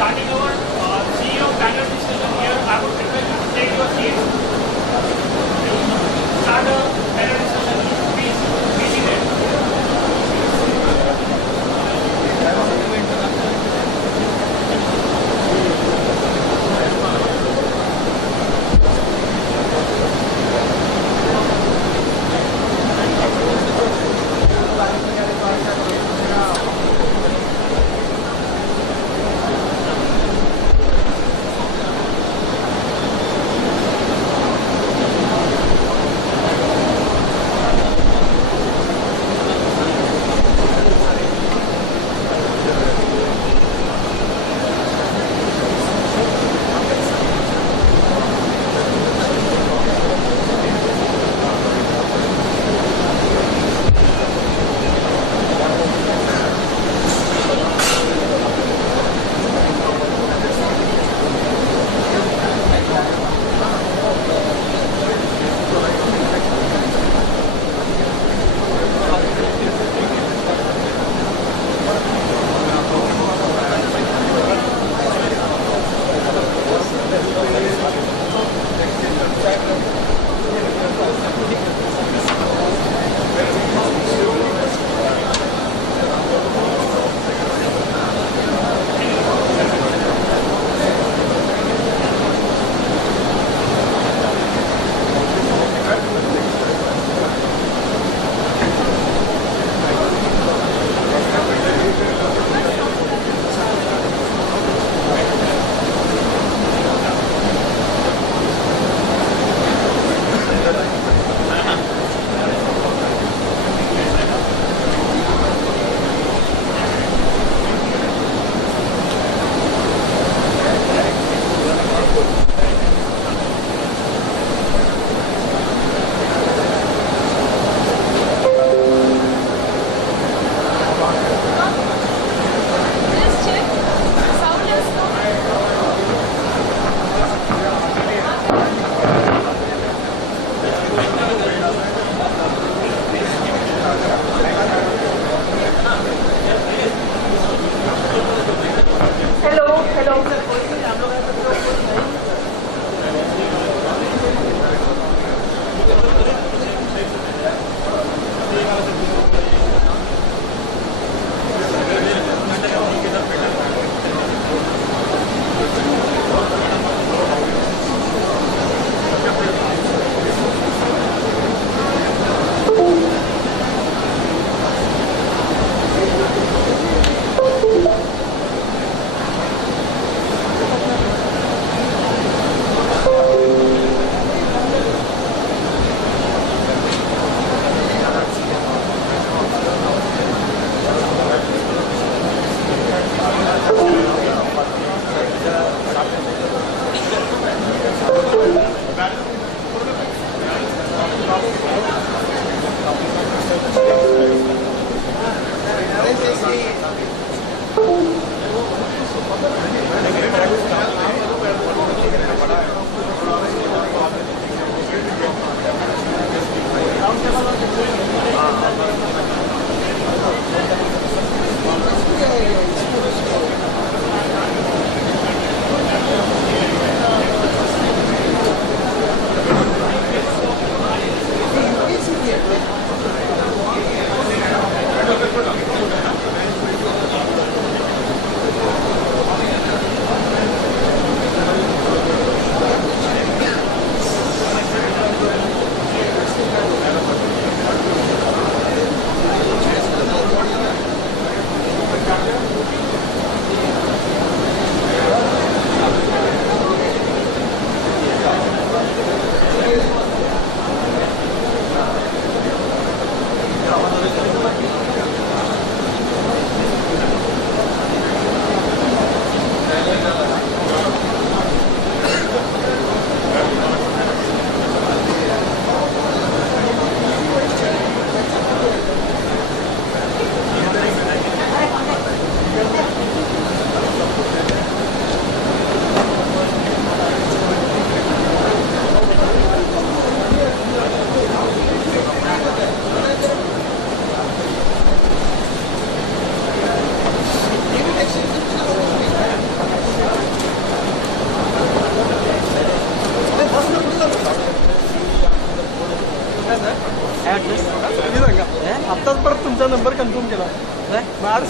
starting our CEO panel discussion here. I would request you to take your seats. Start the panel discussion. Please be seated.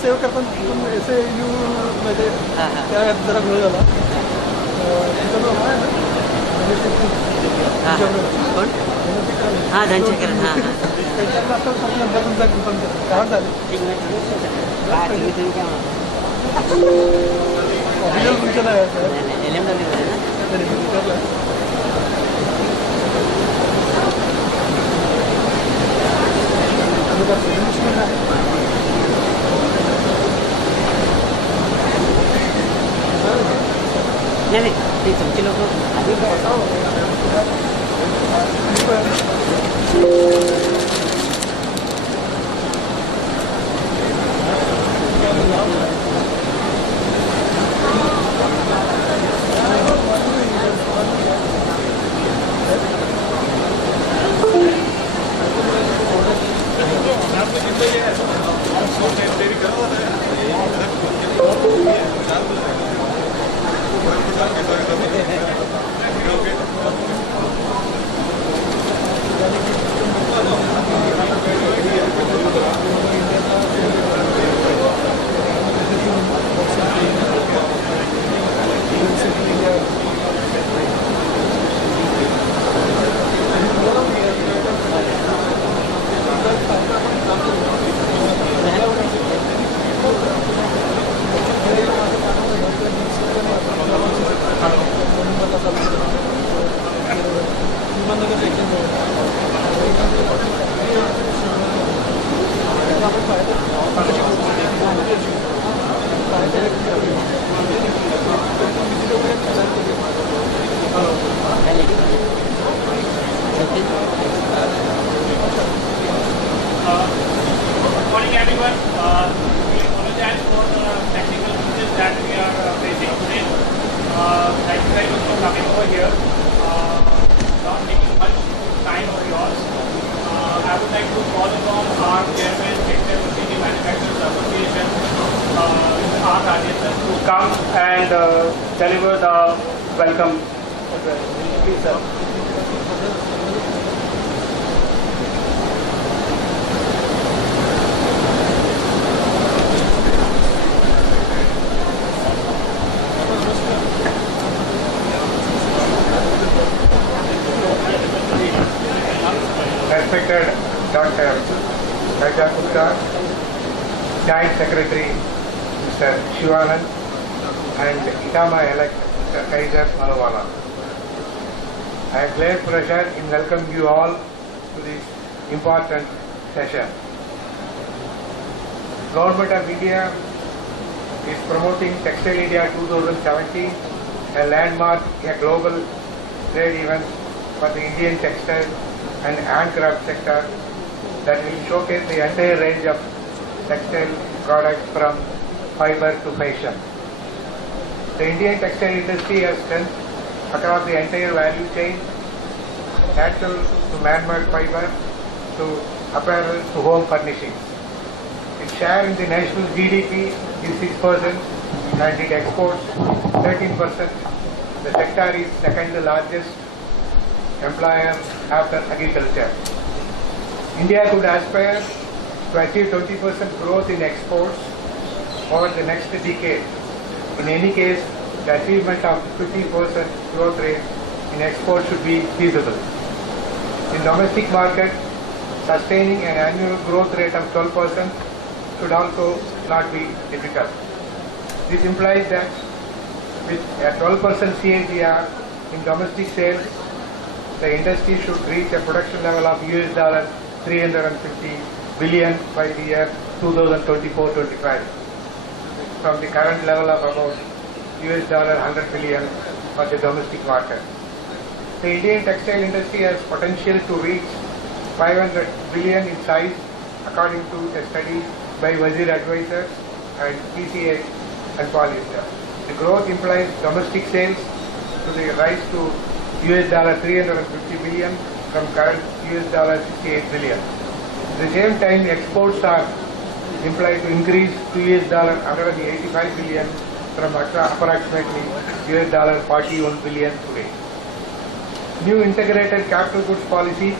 Save करताना तिथून SAU मध्ये त्या जरा वेळ झाला तिथं आहे ना कोण हां धनशेखर हां हां त्यांच्याकडे आता नंतर तुमचा कन्फर्म केला काय झाले तुम्ही काय म्हणा ऑफिशियल तुमचं नाही आहे LMW मध्ये ना तरी मी विचारलं नाही नाही ते तुमचे लोक आधी Morning everyone. We apologize for the technical issues that we are facing today. Thank you very much for coming over here. Not taking much time of yours. I would like to call upon our chairman, Textile Manufacturers Association, Mr. R. Rajesh, to come and deliver the welcome. Please, sir. Respected Dr. Raja Gupta, Joint Secretary Mr. Shivanand, and Itama-elect Mr. Kaiser Malawala. I have great pleasure in welcoming you all to this important session. Government of India is promoting Textile India 2017, a landmark, a global trade event for the Indian textile and handcraft sector that will showcase the entire range of textile products from fiber to fashion. The Indian textile industry has strength across the entire value chain, natural to man-made fiber to apparel to home furnishings. Its share in the national GDP is 6% and it exports 13%. The sector is second largest employer after agriculture. India could aspire to achieve 20% growth in exports over the next decade. In any case, the achievement of 50% growth rate in exports should be feasible. In domestic market, sustaining an annual growth rate of 12% should also not be difficult. This implies that with a 12% CAGR in domestic sales, the industry should reach a production level of $350 billion by the year 2024-25 from the current level of about $100 billion for the domestic market. The Indian textile industry has potential to reach 500 billion in size according to a study by Wazir Advisors and PCA and Polyester. The growth implies domestic sales to the rise to $350 billion from current $68 billion. At the same time, exports are implied to increase to $185 billion from approximately $41 billion today. New integrated capital goods policy,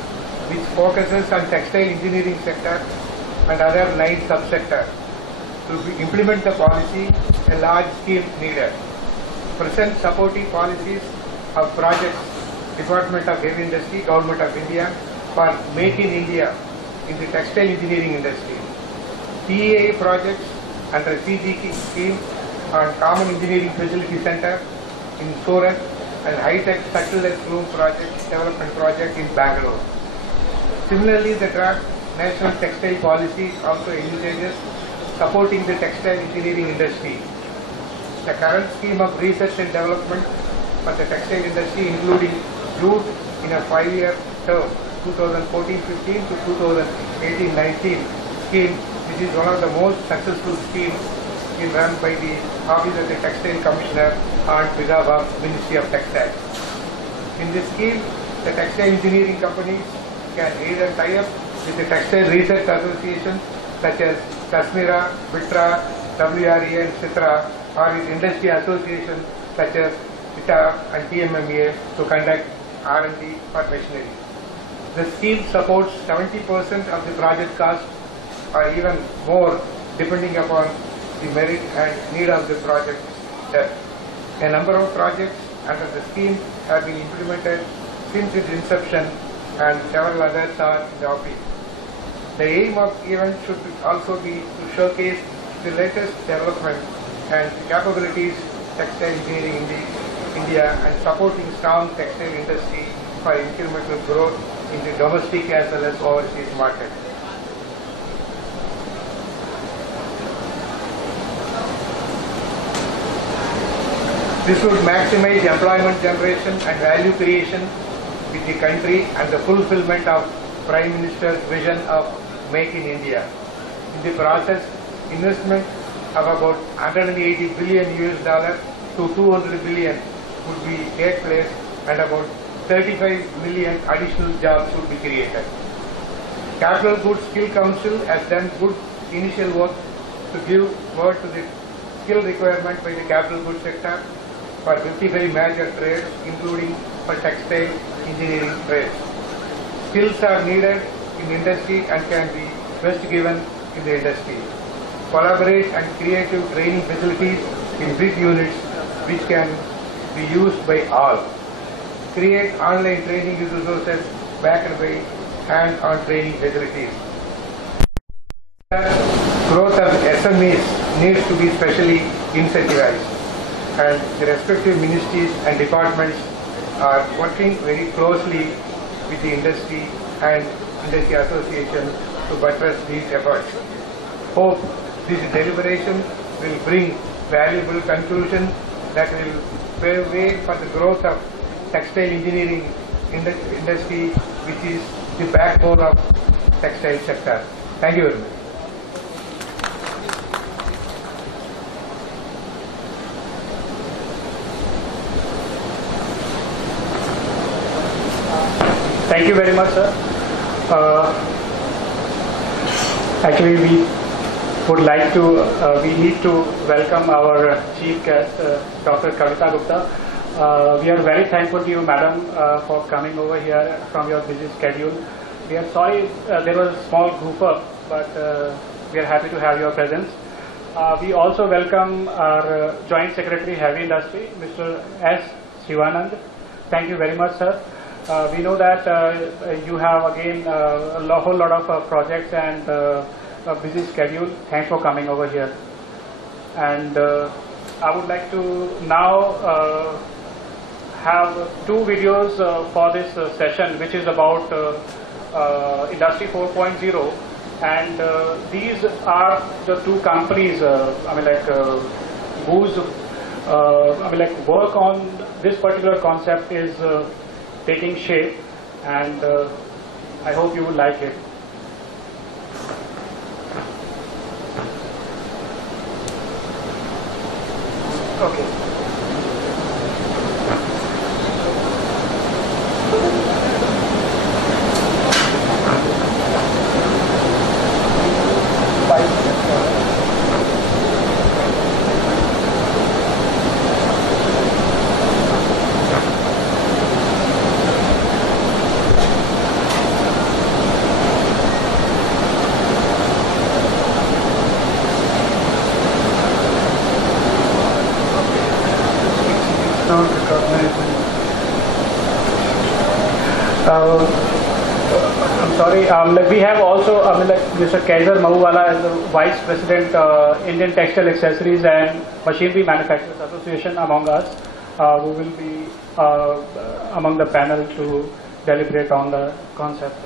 which focuses on textile engineering sector and other 9 subsectors, implement the policy, a large scheme needed. Present supporting policies of projects, Department of Heavy Industry, Government of India for Make in India in the textile engineering industry. TEA projects under CGK scheme on Common Engineering Facility Center in Surat and high-tech circular loom project development project in Bangalore. Similarly, the draft National Textile Policy also envisages supporting the textile engineering industry. The current scheme of research and development for the textile industry, including route in a 5-year term, 2014-15 to 2018-19 scheme, which is one of the most successful schemes run by the Office of the Textile Commissioner on behalf of Ministry of Textiles. In this scheme, the textile engineering companies can either tie up with the textile research associations such as Kasmira, Vitra, WRE and Citra, or with industry associations such as ITA and TMMA to conduct R&D for machinery. The scheme supports 70% of the project cost or even more depending upon the merit and need of the project. A number of projects under the scheme have been implemented since its inception and several others are in the offing. The aim of the event should also be to showcase the latest development and capabilities textile engineering in India and supporting strong textile industry for incremental growth in the domestic as well as overseas market. This would maximize employment generation and value creation with the country and the fulfillment of Prime Minister's vision of Make in India. In the process, investment of about 180 billion US dollar to 200 billion would be take place and about 35 million additional jobs would be created. Capital Goods Skill Council has done good initial work to give word to the skill requirement by the capital goods sector for 55 major trades, including for textile engineering trades. Skills are needed in industry and can be best given in the industry. Collaborate and creative training facilities in big units which can be used by all. Create online training resources backed by hand-on training facilities. Growth of SMEs needs to be specially incentivized, and the respective ministries and departments are working very closely with the industry and industry association to buttress these efforts. Hope this deliberation will bring valuable conclusion that will pave way for the growth of textile engineering industry, which is the backbone of textile sector. Thank you very much. Thank you very much, sir. Actually, we would like to, we need to welcome our chief guest, Dr. Kavita Gupta. We are very thankful to you, madam, for coming over here from your busy schedule. We are sorry there was a small group up, but we are happy to have your presence. We also welcome our Joint Secretary Heavy Industry, Mr. S. Shivanand. Thank you very much, sir. We know that you have again a whole lot of projects and a busy schedule. Thanks for coming over here. And I would like to now have two videos for this session, which is about Industry 4.0. And these are the two companies, whose work on this particular concept is taking shape, and I hope you will like it. Okay. not recognizing. I'm sorry. We have also Mr. Kaiser Mahuwala as the Vice President, Indian Textile Accessories and Machinery Manufacturers Association among us, who will be among the panel to deliberate on the concept.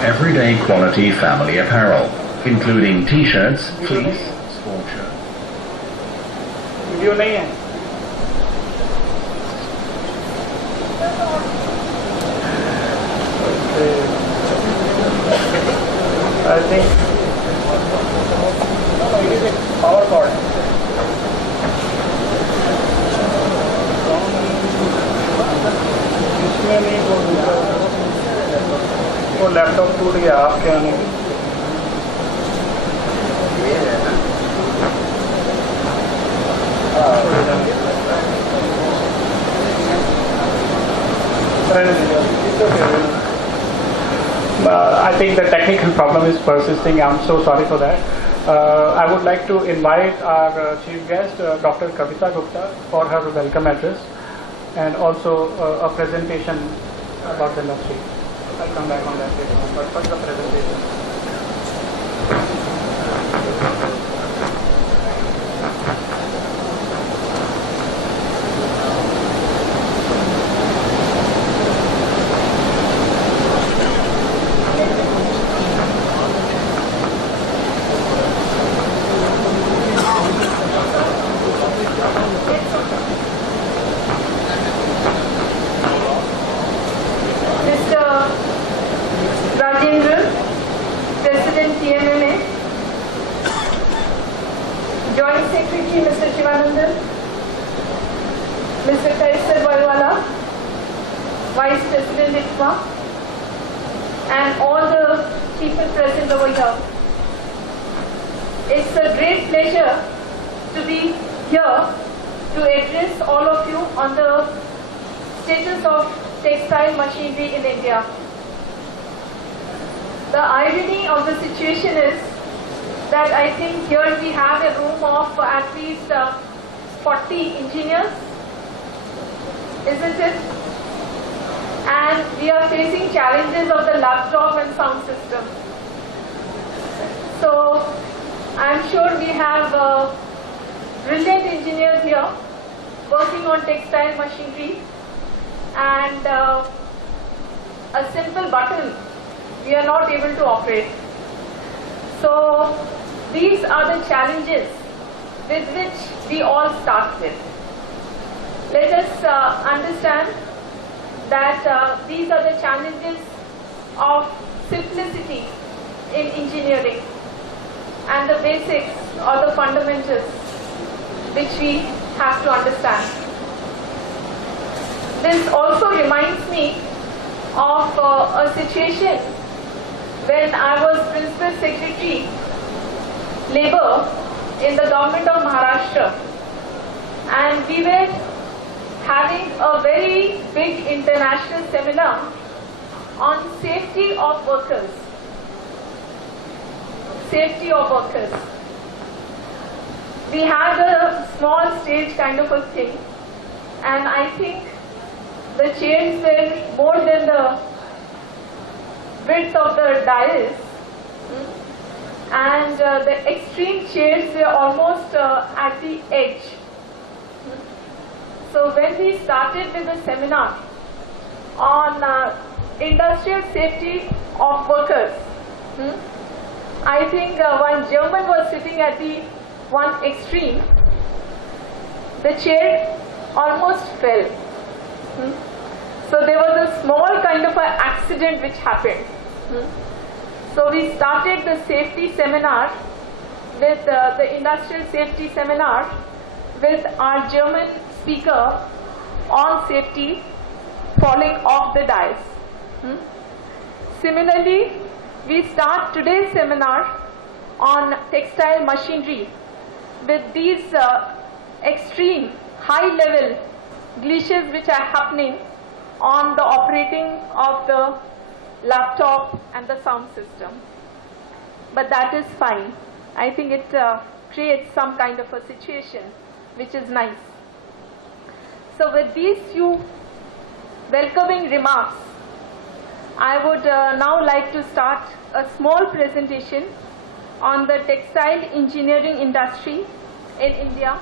Everyday quality family apparel, including t-shirts, fleece, sport shirts. Video नहीं है. I think it is a power cord. इसमें नहीं वो laptop टूट गया आपके आने के. I think the technical problem is persisting. I'm so sorry for that. I would like to invite our chief guest, Dr. Kavita Gupta, for her welcome address and also a presentation about the industry. I'll come back on that later on, but first the presentation. Mr. Kaiser Mahuwala, Vice President ITMA, and all the people present over here. It's a great pleasure to be here to address all of you on the status of textile machinery in India. The irony of the situation is that I think here we have a room of at least 40 engineers, isn't it? And we are facing challenges of the laptop and sound system. So I'm sure we have brilliant engineers here working on textile machinery, and a simple button we are not able to operate. So these are the challenges with which we all start with. Let us understand that these are the challenges of simplicity in engineering and the basics or the fundamentals which we have to understand. This also reminds me of a situation when I was Principal Secretary Labour in the government of Maharashtra, and we were having a very big international seminar on safety of workers. Safety of workers. We had a small stage kind of a thing, and I think the chairs were more than the width of the dais. and the extreme chairs were almost at the edge. So when we started with the seminar on industrial safety of workers, I think one German was sitting at the one extreme. The chair almost fell. So there was a small kind of an accident which happened. So we started the safety seminar with the industrial safety seminar with our German speaker on safety falling off the dais. Similarly, we start today's seminar on textile machinery with these extreme high-level glitches which are happening on the operating of the laptop and the sound system. But that is fine. I think it creates some kind of a situation which is nice. So with these few welcoming remarks, I would now like to start a small presentation on the textile engineering industry in India.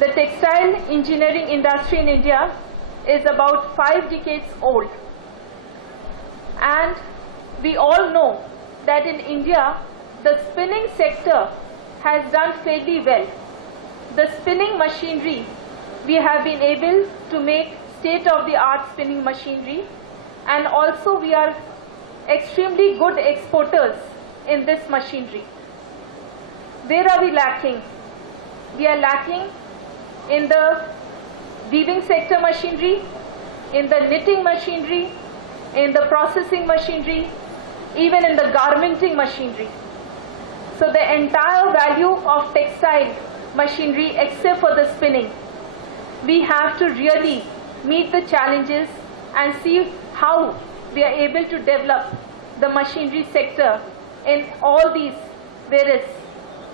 The textile engineering industry in India is about 5 decades old. And we all know that in India, the spinning sector has done fairly well. The spinning machinery, we have been able to make state-of-the-art spinning machinery, and also we are extremely good exporters in this machinery. Where are we lacking? We are lacking in the weaving sector machinery, in the knitting machinery, in the processing machinery, even in the garmenting machinery. So the entire value of textile machinery, except for the spinning, we have to really meet the challenges and see how we are able to develop the machinery sector in all these various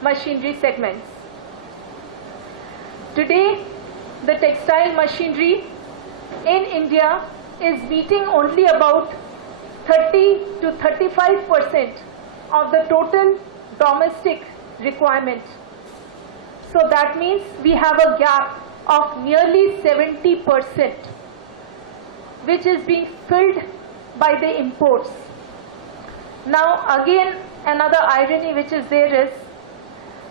machinery segments. Today, the textile machinery in India is meeting only about 30 to 35% of the total domestic requirement. So that means we have a gap of nearly 70%, which is being filled by the imports. Now again, another irony which is there is,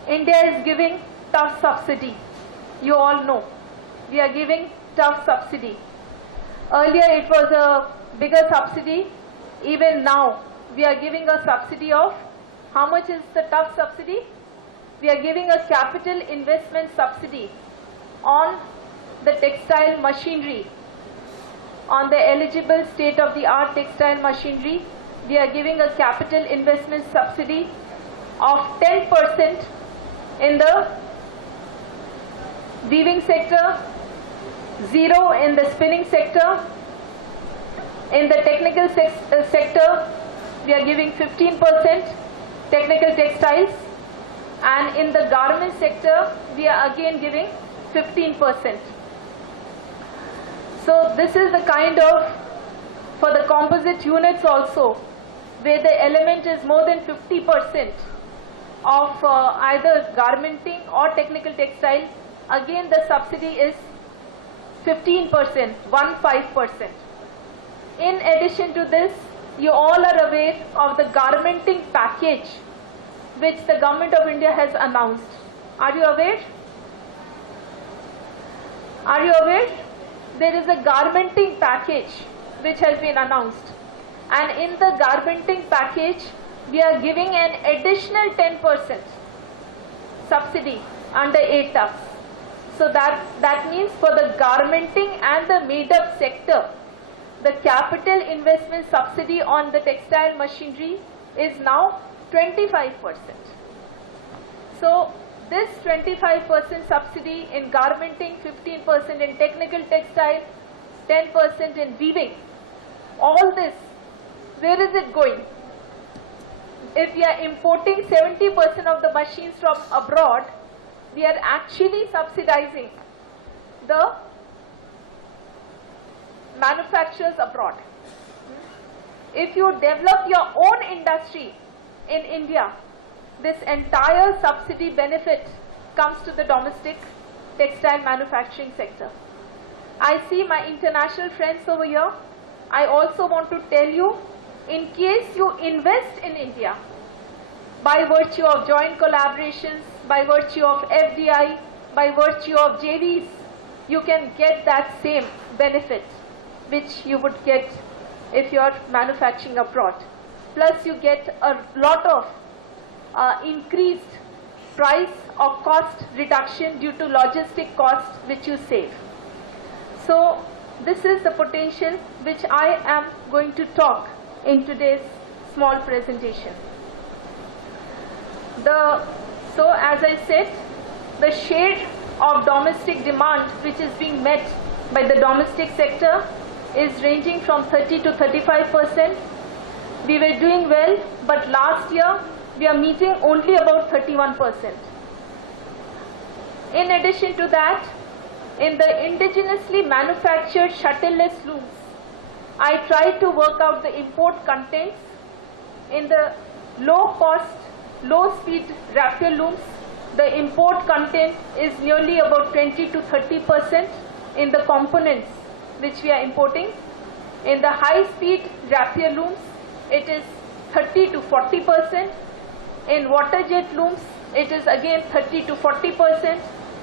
India is giving tough subsidy. You all know, we are giving tough subsidy. Earlier it was a bigger subsidy. Even now, we are giving a subsidy of, how much is the tough subsidy? We are giving a capital investment subsidy on the textile machinery, on the eligible state-of-the-art textile machinery. We are giving a capital investment subsidy of 10% in the weaving sector, 0 in the spinning sector. In the technical sector, we are giving 15% technical textiles, and in the garment sector, we are again giving 15%. So this is the kind of, for the composite units also, where the element is more than 50% of either garmenting or technical textile, again the subsidy is 15%, 15%. In addition to this, you all are aware of the garmenting package which the government of India has announced. Are you aware? Are you aware? There is a garmenting package which has been announced, and in the garmenting package we are giving an additional 10% subsidy under 8 tufts. So that means for the garmenting and the made-up sector, the capital investment subsidy on the textile machinery is now 25%. So this 25% subsidy in garmenting, 15% in technical textile, 10% in weaving, all this, where is it going? If we are importing 70% of the machines from abroad, we are actually subsidizing the manufacturers abroad. If you develop your own industry in India, this entire subsidy benefit comes to the domestic textile manufacturing sector. I see my international friends over here. I also want to tell you, in case you invest in India, by virtue of joint collaborations, by virtue of FDI, by virtue of JVs, you can get that same benefit which you would get if you are manufacturing abroad. Plus you get a lot of increased price or cost reduction due to logistic costs which you save. So this is the potential which I am going to talk in today's small presentation. So as I said, the share of domestic demand which is being met by the domestic sector is ranging from 30 to 35%. We were doing well, but last year we are meeting only about 31%. In addition to that, in the indigenously manufactured shuttle-less looms, I tried to work out the import contents. In the low-cost, low-speed rapier looms, the import content is nearly about 20 to 30% in the components which we are importing. In the high-speed rapier looms, it is 30 to 40%. In water jet looms, it is again 30 to 40%.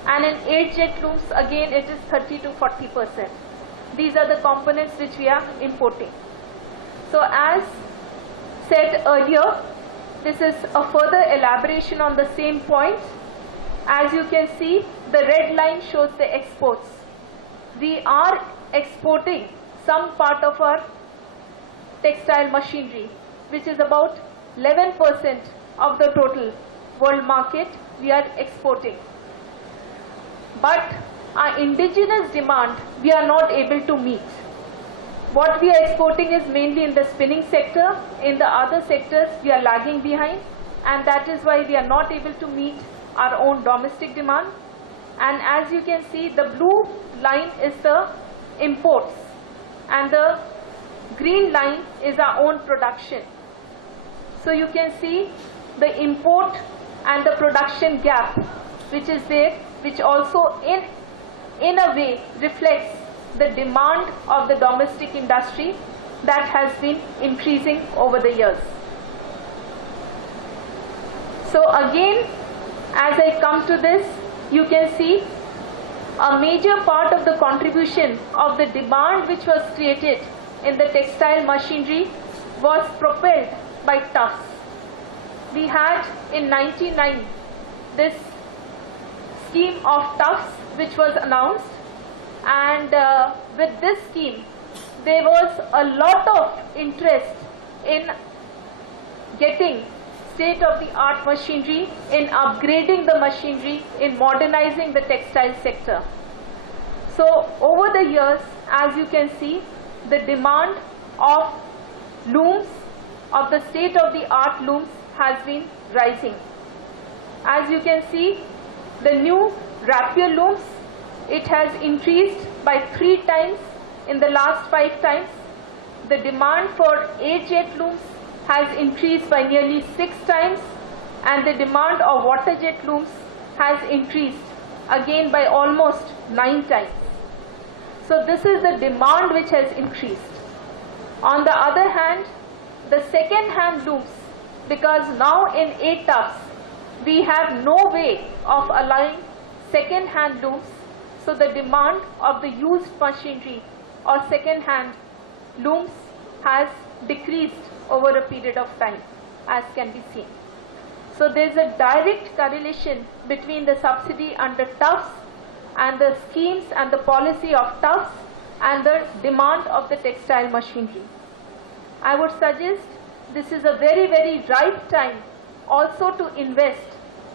And in air jet looms, again it is 30 to 40%. These are the components which we are importing. So as said earlier, this is a further elaboration on the same point. As you can see, the red line shows the exports. We are exporting some part of our textile machinery, which is about 11% of the total world market we are exporting. But our indigenous demand we are not able to meet. What we are exporting is mainly in the spinning sector. In the other sectors we are lagging behind, and that is why we are not able to meet our own domestic demand. And as you can see, the blue line is the imports and the green line is our own production. So you can see the import and the production gap which is there, which also in a way reflects the demand of the domestic industry that has been increasing over the years. So again, as I come to this, you can see a major part of the contribution of the demand which was created in the textile machinery was propelled by tufts. We had in 1999 this scheme of tufts which was announced, and with this scheme there was a lot of interest in getting state-of-the-art machinery, in upgrading the machinery, in modernizing the textile sector. So over the years, as you can see, the demand of looms, of the state-of-the-art looms, has been rising. As you can see, the new rapier looms, it has increased by 3 times in the last 5 times. The demand for air jet looms has increased by nearly 6 times, and the demand of water jet looms has increased again by almost 9 times. So this is the demand which has increased. On the other hand, the second-hand looms, because now in tufts we have no way of allowing second-hand looms, so the demand of the used machinery or second-hand looms has decreased over a period of time, as can be seen. So there is a direct correlation between the subsidy under tufts and the schemes and the policy of tufts and the demand of the textile machinery. I would suggest this is a very, very ripe time also to invest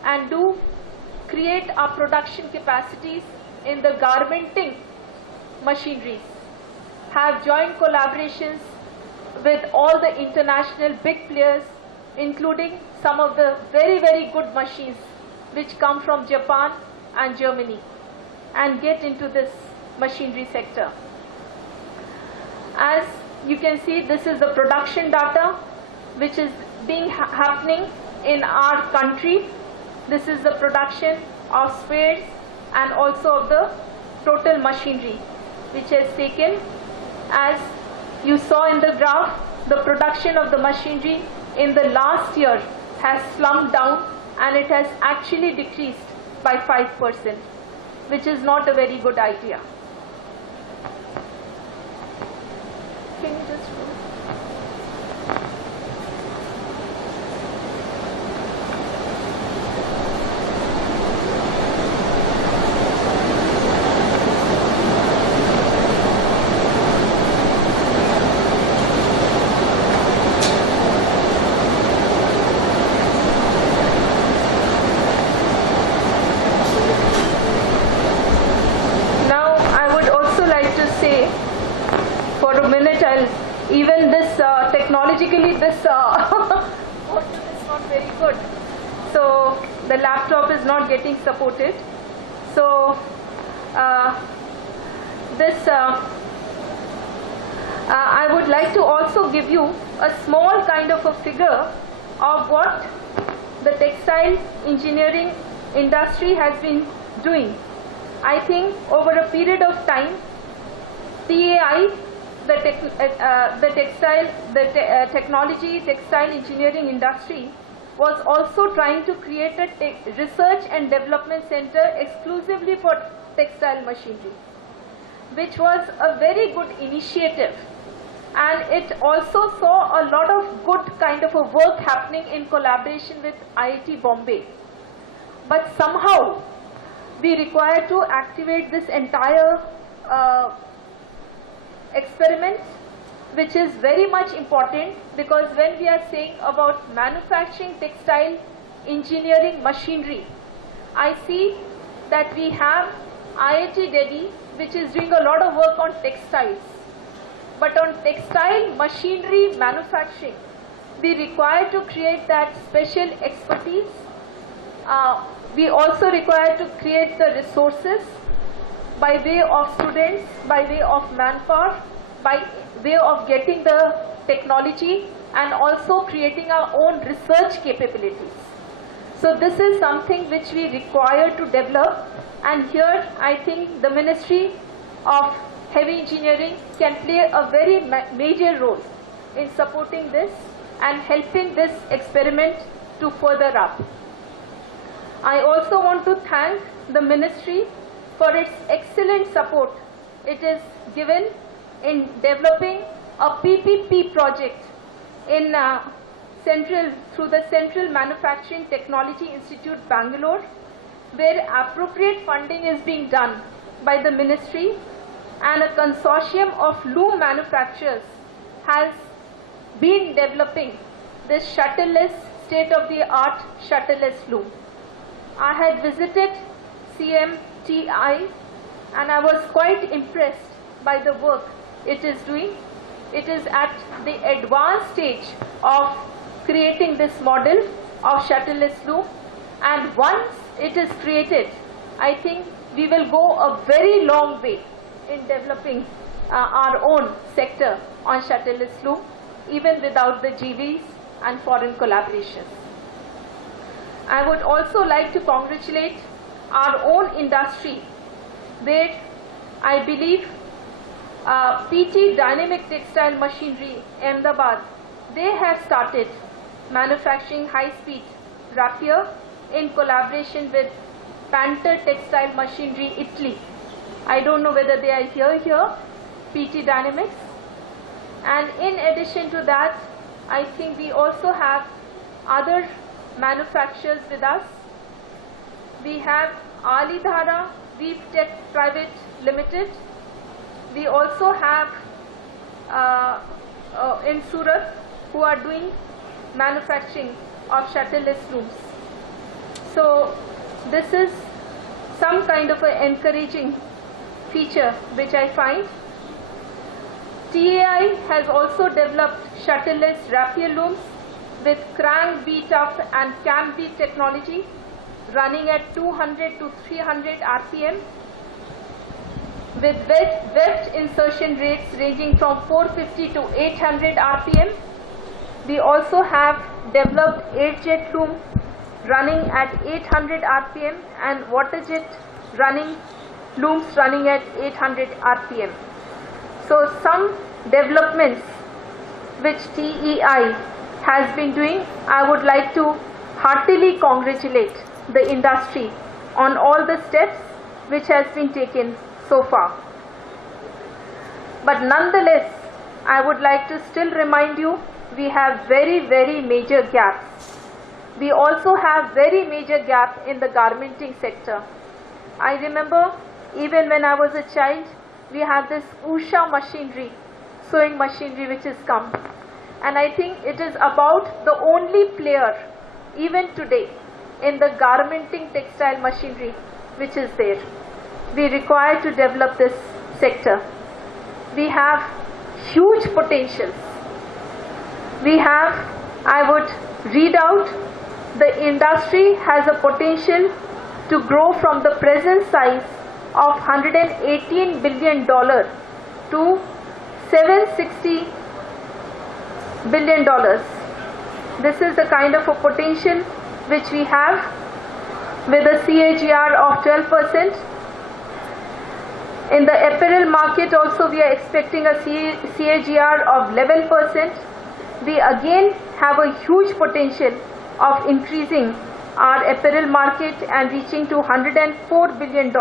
and do create our production capacities in the garmenting machineries, have joint collaborations with all the international big players, including some of the very, very good machines which come from Japan and Germany, and get into this machinery sector. As you can see, this is the production data which is happening in our country. This is the production of spares and also of the total machinery, which has taken, as you saw in the graph, the production of the machinery in the last year has slumped down, and it has actually decreased by 5%, which is not a very good idea. Can you just even this technologically this portal is not very good, so the laptop is not getting supported. So I would like to also give you a small kind of a figure of what the textile engineering industry has been doing. I think over a period of time, TAI, the textile engineering industry, was also trying to create a research and development center exclusively for textile machinery, which was a very good initiative, and it also saw a lot of good kind of a work happening in collaboration with IIT Bombay. But somehow we require to activate this entire experiment, which is very much important, because when we are saying about manufacturing textile engineering machinery, I see that we have IIT Delhi, which is doing a lot of work on textiles. But on textile machinery manufacturing, we require to create that special expertise. We also require to create the resources by way of students, by way of manpower, by way of getting the technology, and also creating our own research capabilities. So this is something which we require to develop, and here I think the Ministry of Heavy Engineering can play a very major role in supporting this and helping this experiment to further up. I also want to thank the Ministry for its excellent support it is given in developing a PPP project in through the Central Manufacturing Technology Institute, Bangalore, where appropriate funding is being done by the Ministry, and a consortium of loom manufacturers has been developing this shuttleless, state-of-the-art shuttleless loom. I had visited CMTI and I was quite impressed by the work it is doing. It is at the advanced stage of creating this model of shuttleless loom, and once it is created, I think we will go a very long way in developing our own sector on shuttleless loom, even without the GVs and foreign collaborations. I would also like to congratulate our own industry, where I believe PT Dynamic Textile Machinery, Ahmedabad, they have started manufacturing high-speed rapier in collaboration with Panther Textile Machinery, Italy. I don't know whether they are here, PT Dynamics. And in addition to that, I think we also have other manufacturers with us. We have Alidhara Weave Tech Private Limited. We also have in Surat, who are doing manufacturing of shuttleless looms. So this is some kind of an encouraging feature which I find. TAI has also developed shuttleless rapier looms with crank beat up and cam beat technology, running at 200 to 300 RPM, with weft insertion rates ranging from 450 to 800 RPM, We also have developed air jet loom running at 800 RPM and water jet looms running at 800 RPM. So some developments which TEI has been doing, I would like to heartily congratulate the industry on all the steps which has been taken so far. But nonetheless, I would like to still remind you, we have very, very major gaps. We also have very major gap in the garmenting sector. I remember even when I was a child, we had this Usha machinery, sewing machinery which has come. And I think it is about the only player even today in the garmenting textile machinery which is there. We require to develop this sector. We have huge potentials. We have, I would read out, the industry has a potential to grow from the present size of $118 billion to $760 billion. This is the kind of a potential which we have with a CAGR of 12%. In the apparel market also we are expecting a CAGR of 11%. We again have a huge potential of increasing our apparel market and reaching to $104 billion.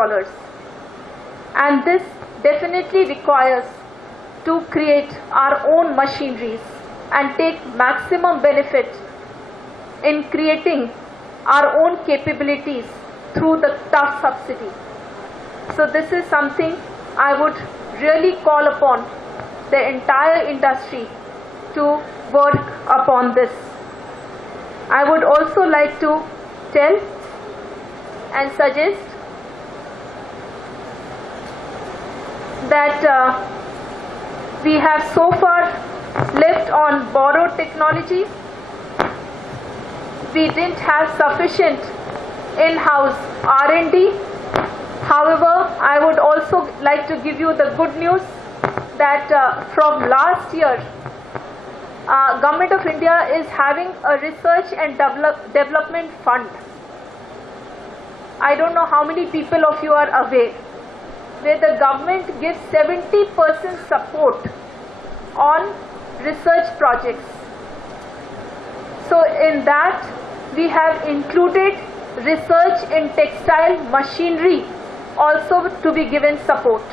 And this definitely requires to create our own machineries and take maximum benefit in creating our own capabilities through the tough subsidy. So this is something I would really call upon the entire industry to work upon this. I would also like to tell and suggest that we have so far left on borrowed technology. We didn't have sufficient in-house R&D. However, I would also like to give you the good news that from last year, Government of India is having a research and development fund. I don't know how many people of you are aware, where the government gives 70% support on research projects. So in that we have included research in textile machinery also to be given support.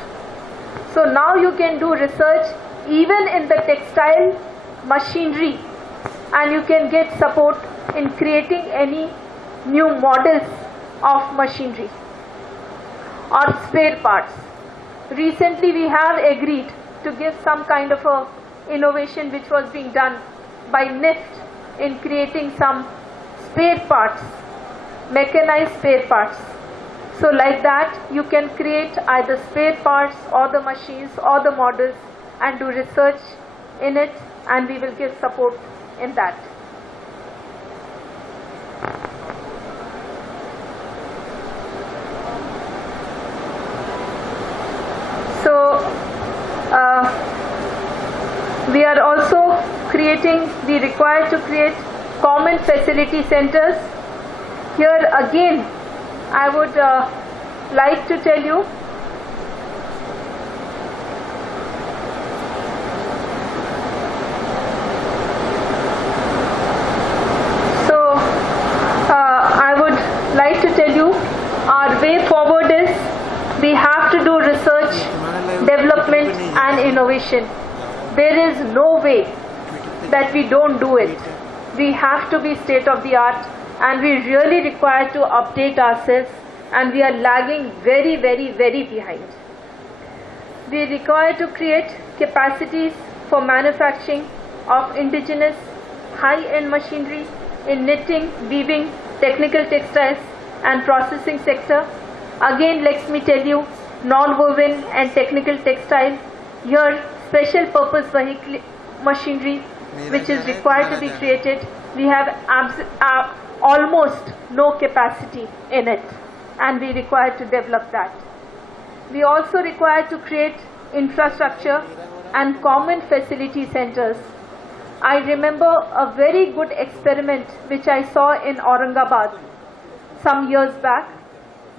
So now you can do research even in the textile machinery and you can get support in creating any new models of machinery or spare parts. Recently we have agreed to give some kind of a innovation which was being done by NIFT in creating some spare parts, mechanized spare parts. So like that you can create either spare parts or the machines or the models and do research in it, and we will give support in that. So we are also we require to create common facility centers. Here again I would like to tell you our way forward is we have to do research, development and innovation. There is no way that we don't do it. We have to be state of the art and we really require to update ourselves, and we are lagging very, very, very behind. We require to create capacities for manufacturing of indigenous high-end machinery in knitting, weaving, technical textiles and processing sector. Again, let me tell you, non-woven and technical textile. Here, special purpose vehicle machinery which is required to be created. We have almost no capacity in it, and we require to develop that. We also require to create infrastructure and common facility centers I remember a very good experiment which I saw in Aurangabad some years back,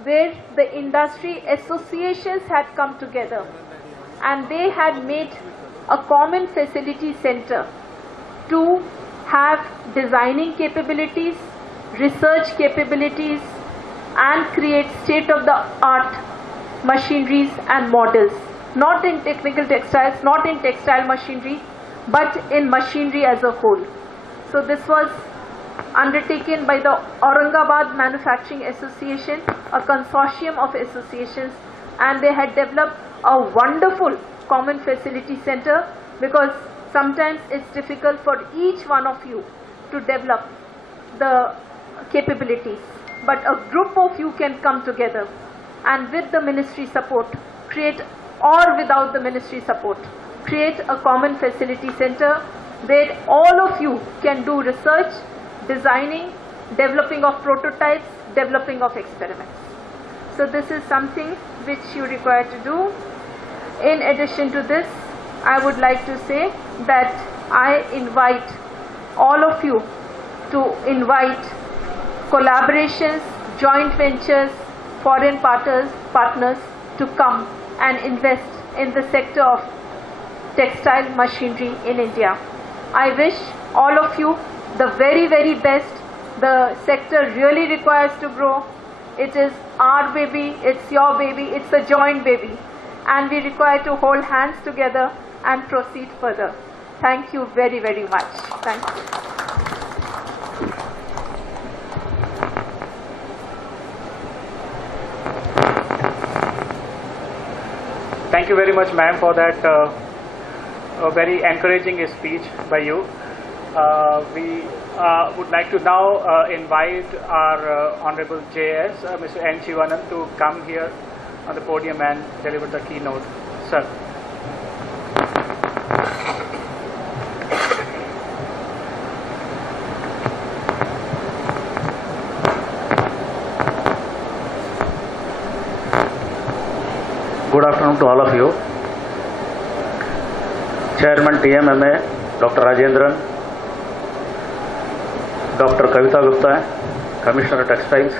where the industry associations had come together and they had made a common facility center to have designing capabilities, research capabilities, and create state-of-the-art machineries and models, not in technical textiles, not in textile machinery, but in machinery as a whole. So this was undertaken by the Aurangabad Manufacturing Association, a consortium of associations, and they had developed a wonderful common facility center, because sometimes it's difficult for each one of you to develop the capabilities, but a group of you can come together and with the ministry support create, or without the ministry support, create a common facility center where all of you can do research, designing, developing of prototypes, developing of experiments. So this is something which you require to do. In addition to this, I would like to say that I invite all of you to invite collaborations, joint ventures, foreign partners to come and invest in the sector of textile machinery in India. I wish all of you the very, very best. The sector really requires to grow. It is our baby, it's your baby, it's a joint baby, and we require to hold hands together and proceed further. Thank you very, very much. Thank you. Thank you very much, ma'am, for that very encouraging speech by you. We would like to now invite our Honorable JS, Mr. N. Shivanand, to come here on the podium and deliver the keynote. Sir. Good afternoon to all of you. Chairman TMMA, Dr. Rajendran, Dr. Kavita Gupta, Commissioner Textiles,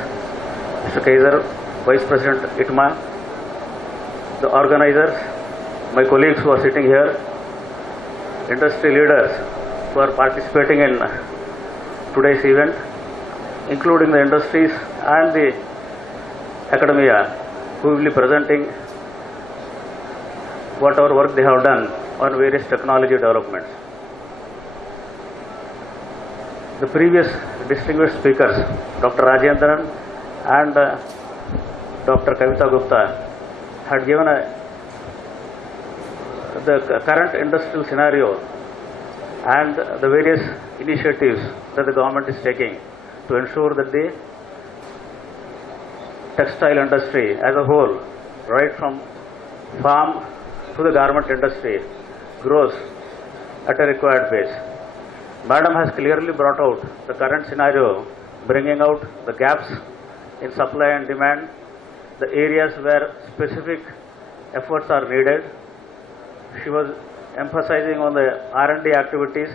Mr. Kaiser, Vice President ITMA, the organizers, my colleagues who are sitting here, industry leaders who are participating in today's event, including the industries and the academia who will be presenting whatever work they have done on various technology developments. The previous distinguished speakers, Dr. Rajendran and Dr. Kavita Gupta, had given the current industrial scenario and the various initiatives that the government is taking to ensure that the textile industry as a whole, right from farm to the garment industry, grows at a required pace. Madam has clearly brought out the current scenario, bringing out the gaps in supply and demand, the areas where specific efforts are needed. She was emphasizing on the R&D activities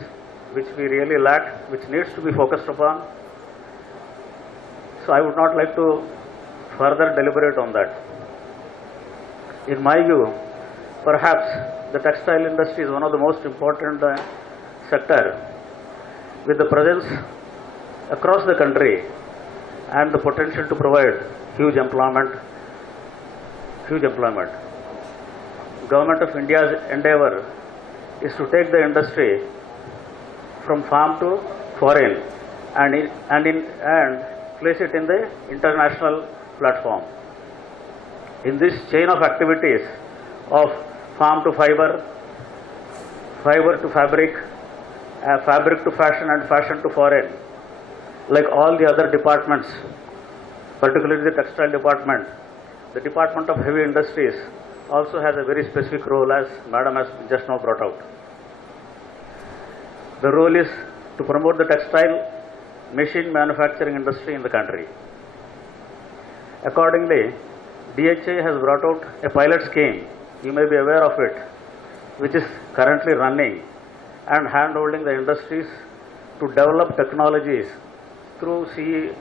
which we really lack, which needs to be focused upon. So I would not like to further deliberate on that. In my view, perhaps the textile industry is one of the most important sector, with the presence across the country and the potential to provide huge employment. Government of India's endeavor is to take the industry from farm to foreign and place it in the international platform. In this chain of activities of farm to fiber, fiber to fabric, fabric to fashion, and fashion to foreign, like all the other departments, particularly the textile department, the Department of Heavy Industries also has a very specific role, as Madam has just now brought out. The role is to promote the textile machine manufacturing industry in the country. Accordingly, DHA has brought out a pilot scheme, you may be aware of it, which is currently running and hand-holding the industries to develop technologies through CE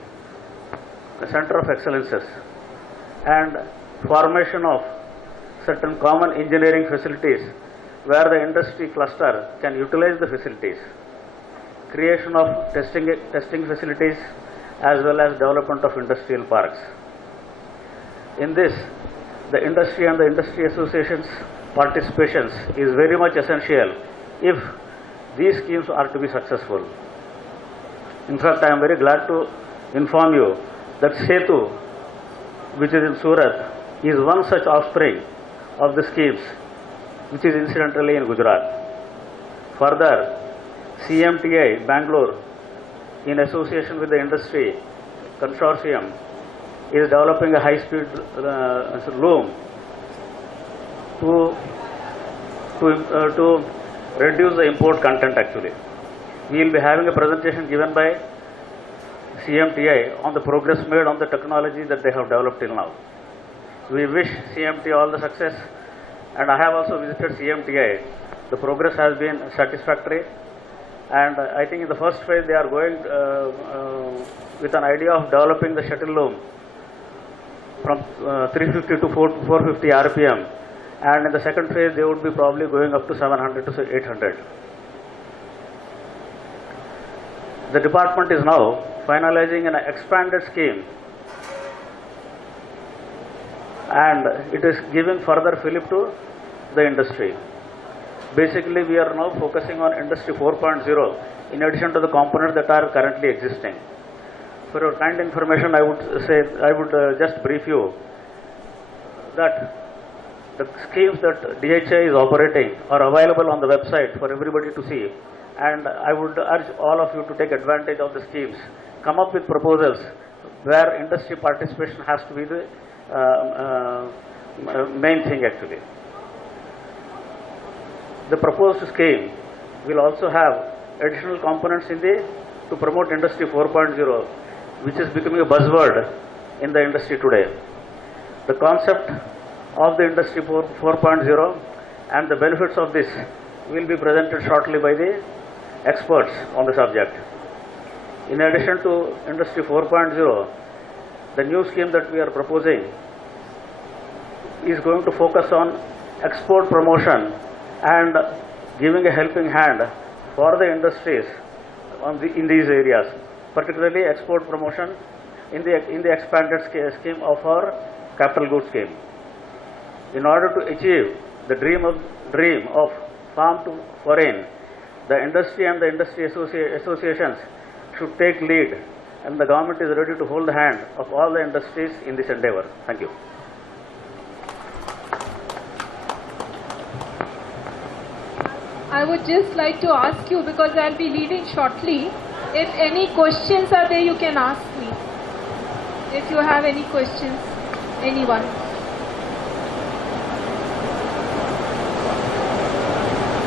Center of Excellences and formation of certain common engineering facilities where the industry cluster can utilize the facilities, creation of testing facilities as well as development of industrial parks. In this, the industry and the industry associations' participations is very much essential if these schemes are to be successful. In fact, I am very glad to inform you that Setu, which is in Surat, is one such offspring of the schemes, which is incidentally in Gujarat. Further, CMTI Bangalore, in association with the industry consortium, is developing a high-speed loom to reduce the import content actually. We will be having a presentation given by CMTI on the progress made on the technology that they have developed till now. We wish CMTI all the success, and I have also visited CMTI. The progress has been satisfactory, and I think in the first phase they are going with an idea of developing the shuttle loom from 350 to 450 RPM, and in the second phase they would be probably going up to 700 to 800. The department is now finalizing an expanded scheme, and it is giving further fillip to the industry. Basically, we are now focusing on Industry 4.0 in addition to the components that are currently existing. For your kind information, I would just brief you that the schemes that DHI is operating are available on the website for everybody to see, and I would urge all of you to take advantage of the schemes. Come up with proposals where industry participation has to be the main thing actually. The proposed scheme will also have additional components to promote Industry 4.0, which is becoming a buzzword in the industry today. The concept of the Industry 4.0 and the benefits of this will be presented shortly by the experts on the subject. In addition to Industry 4.0, the new scheme that we are proposing is going to focus on export promotion and giving a helping hand for the industries in these areas, particularly export promotion in the expanded scheme of our capital goods scheme. In order to achieve the dream of farm to foreign, the industry and the industry associations should take lead, and the government is ready to hold the hand of all the industries in this endeavor. Thank you. I would just like to ask you, because I'll be leaving shortly, if any questions are there, you can ask me. If you have any questions, anyone.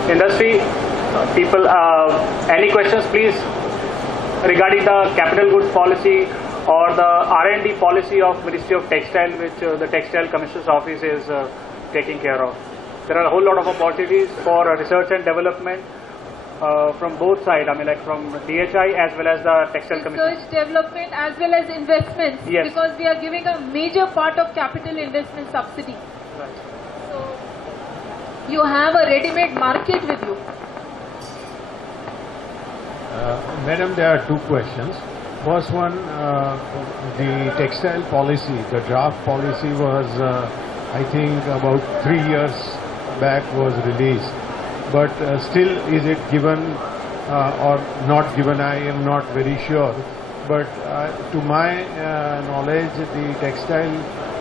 Industry people, any questions please regarding the capital goods policy or the R&D policy of Ministry of Textile, which the Textile Commissioner's Office is taking care of. There are a whole lot of opportunities for research and development from both sides, I mean like from DHI as well as the Textile Commission. Research, development as well as investments, yes, because we are giving a major part of capital investment subsidy. Right. So you have a ready-made market with you. Madam, there are two questions. First one, the textile policy, the draft policy was, I think, about 3 years back was released. But still, is it given or not given? I am not very sure. But to my knowledge, the textile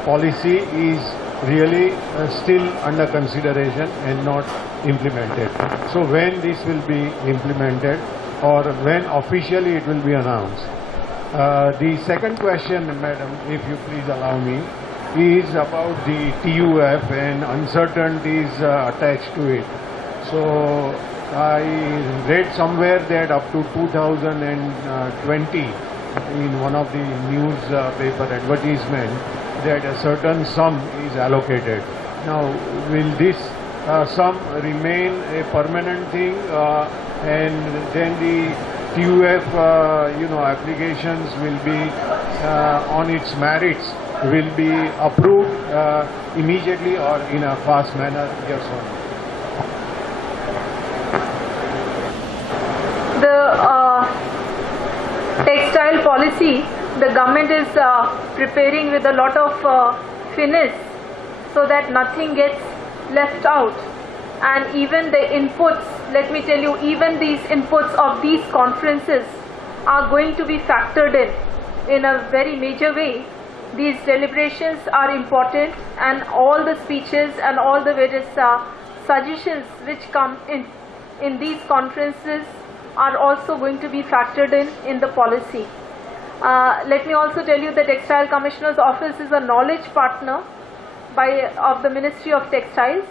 policy is really still under consideration and not implemented. So when this will be implemented, or when officially it will be announced? The second question, madam, if you please allow me, is about the TUF and uncertainties attached to it. So I read somewhere that up to 2020 in one of the newspaper advertisement that a certain sum is allocated. Now, will this sum remain a permanent thing and then the TUF, applications will be on its merits, will be approved immediately or in a fast manner? Yes or no? The textile policy, the government is preparing with a lot of finesse so that nothing gets left out. And even the inputs, let me tell you, even these inputs of these conferences are going to be factored in a very major way. These deliberations are important, and all the speeches and all the various suggestions which come in these conferences are also going to be factored in the policy. Let me also tell you the Textile Commissioner's Office is a knowledge partner of the Ministry of Textiles,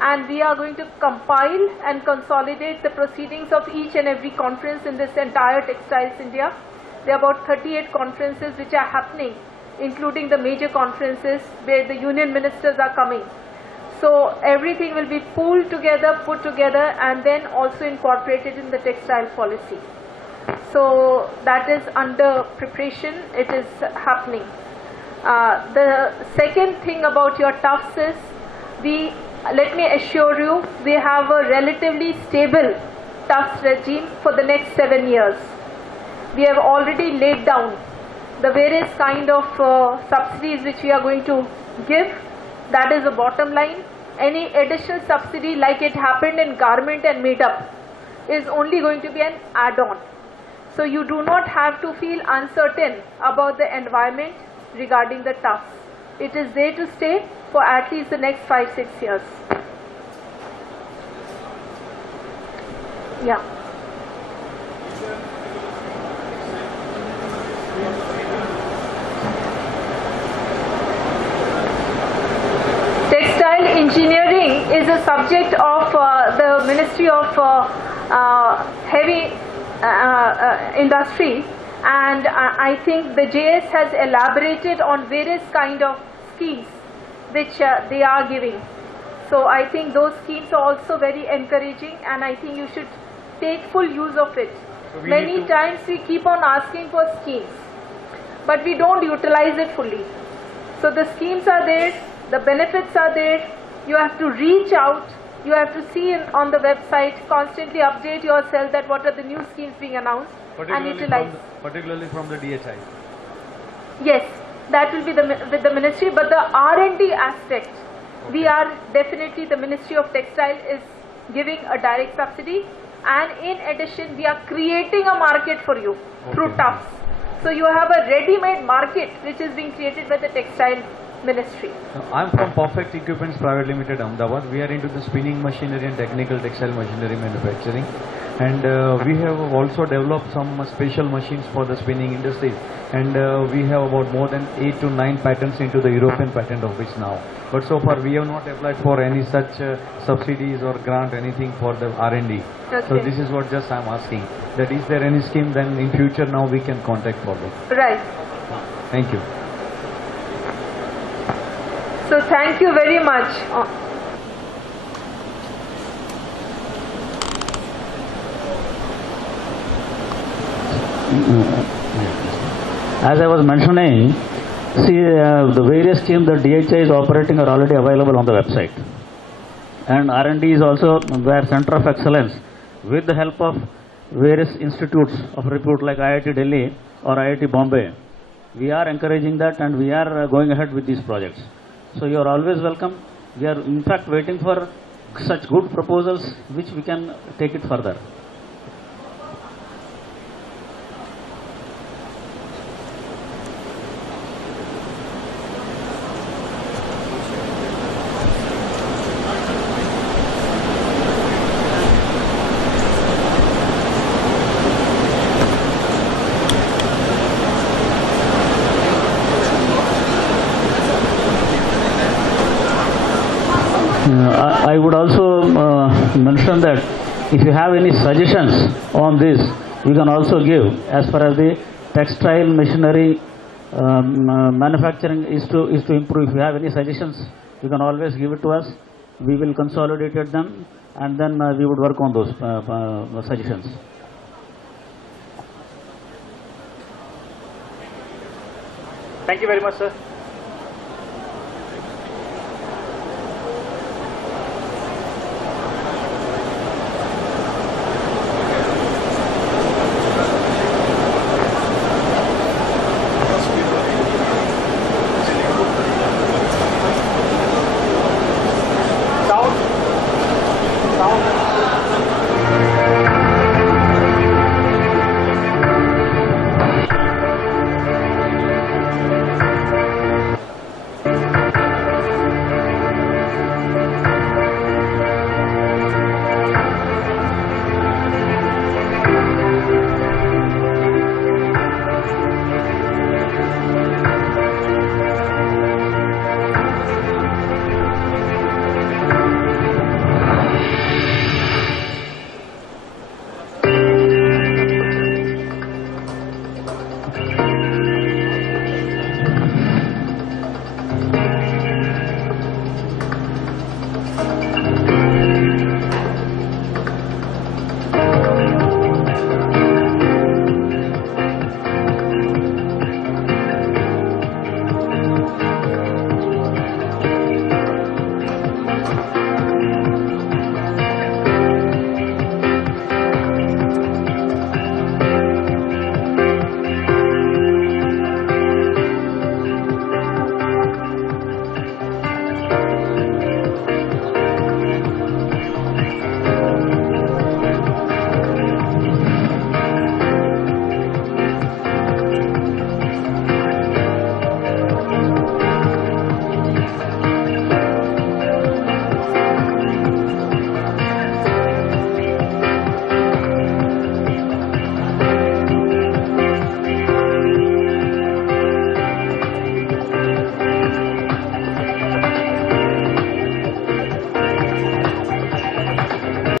and we are going to compile and consolidate the proceedings of each and every conference in this entire Textiles India. There are about 38 conferences which are happening, including the major conferences where the union ministers are coming. So everything will be pooled together, put together, and then also incorporated in the textile policy. So that is under preparation, it is happening. The second thing about your TUFs is, let me assure you, we have a relatively stable TUFs regime for the next 7 years. We have already laid down the various kind of subsidies which we are going to give. That is the bottom line. Any additional subsidy, like it happened in garment and made-up, is only going to be an add-on. So you do not have to feel uncertain about the environment regarding the TUFs. It is there to stay for at least the next 5-6 years. Yeah. Textile engineering is a subject of the Ministry of Heavy Industry, and I think the JS has elaborated on various kind of schemes which they are giving. So I think those schemes are also very encouraging, and I think you should take full use of it. So many times we keep on asking for schemes, but we don't utilize it fully. So the schemes are there, the benefits are there, you have to reach out, you have to see on the website, constantly update yourself that what are the new schemes being announced and utilize. Particularly from the DHI. Yes, that will be with the ministry, but the R&D aspect, we are definitely, the Ministry of Textile is giving a direct subsidy, and in addition we are creating a market for you through TUFs. So you have a ready-made market which is being created by the Textile Ministry. I'm from Perfect Equipments Private Limited, Ahmedabad. We are into the spinning machinery and technical textile machinery manufacturing, and we have also developed some special machines for the spinning industry, and we have about more than 8 to 9 patents into the European Patent Office now. But so far we have not applied for any such subsidies or grant, anything for the R&D. Okay. So this is what just I'm asking, that is there any scheme, then in future now we can contact for that. Right. Thank you. So thank you very much. As I was mentioning, see, the various schemes that DHI is operating are already available on the website. And R&D is also their center of excellence with the help of various institutes of repute like IIT Delhi or IIT Bombay. We are encouraging that, and we are going ahead with these projects. So you are always welcome. We are in fact waiting for such good proposals which we can take it further. I would also mention that if you have any suggestions on this, you can also give. As far as the textile machinery manufacturing is to improve, if you have any suggestions, you can always give it to us. we will consolidate them, and then we would work on those suggestions. Thank you very much, sir.